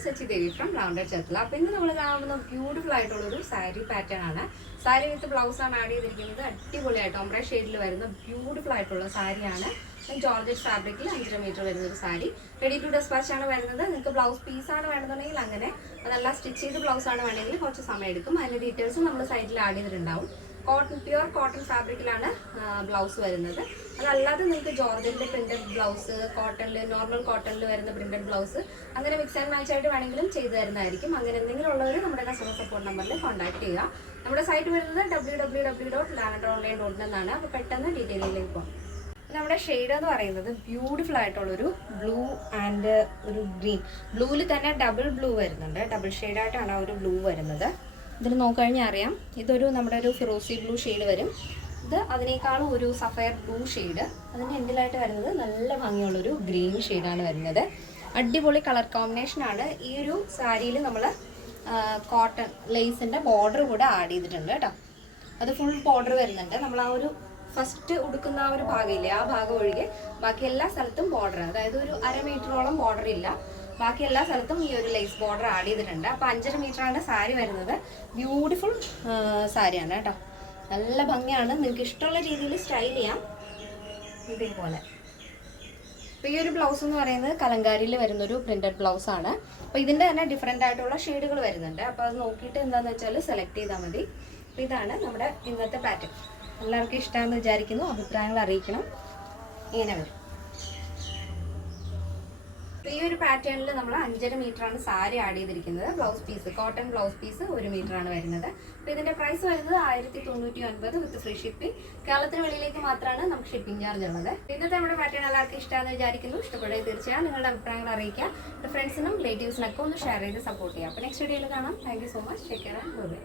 Sachi Devi from Lavender Chatla. Now, we will see a beautiful saree pattern. Saree with blouse and add ombre shade beautiful saree. Georgette fabric 5 meter saree. Ready to dispatch blouse piece stitch blouse details side cotton, pure cotton fabric blouse. That's Georgette printed blouse, cotton, normal cotton printed blouse. That's mix and match customer support number contact our site is www.lavenderonline.in. Detail. Our shade is beautiful blue and green. Blue is double blue. Double shade is blue. This is a Firozi blue shade. This is a sapphire blue shade. This is a green shade. This color combination is this saree cotton lace border. That's full border. First, udukkunna oru bhagam illa aa bhagam olike baaki ella sthalatthum border adayathu oru 1/2 meterolam border illa baaki ella sthalatthum ee oru lace border add cheyittund appo 5.5 meter aanu saree varunathu beautiful saree aanu ട്ടോ nalla bhangiyana ninge ishtamulla reethiyil style cheyam idepole appo ee oru blouse ennu parayunnathu kalangariyil varunna oru printed blouse aanu appo idinte thanne different aayittulla shadesകൾ varunnuണ്ട് appo adu nokkite endanu vechal select cheytha madi appo idana nammade innathe pattern എല്ലാവർക്കും ഇഷ്ടമാണെന്ന് വിചാരിക്കുന്നു അഭിപ്രായങ്ങൾ അറിയിക്കണം ഇങ്ങനെ വരും ഈ ഒരു പാറ്റേണിൽ നമ്മൾ 5.5 മീറ്റർ ആണ് സാരി ആഡ് ചെയ്തിരിക്കുന്നത് blouse piece cotton blouse piece 1 metre ആണ് വരുന്നത് അപ്പോൾ ഇതിന്റെ പ്രൈസ് വരുന്നത് 1099 വിത്ത് ഫ്രീ ഷിപ്പിംഗ് കേരളത്തിന് വെളിയിലേക്ക് മാത്രമാണ് നമുക്ക് ഷിപ്പിംഗ് ചാർജ് ഉള്ളത് ഇന്നത്തെ നമ്മുടെ പാറ്റേൺ എല്ലാവർക്കും ഇഷ്ടമാണെന്ന് വിചാരിക്കുന്നു ഇഷ്ടപ്പെടുകയും തീർച്ചയായും നിങ്ങളുടെ അഭിപ്രായങ്ങൾ അറിയിക്കുക ഫ്രണ്ട്സിനും റിലേറ്റീവ്സിനൊക്കെ ഒന്ന് ഷെയർ ചെയ്ത് സപ്പോർട്ട് ചെയ്യുക അപ്പോൾ നെക്സ്റ്റ് വീഡിയോയിൽ കാണാം thank you so much take care and by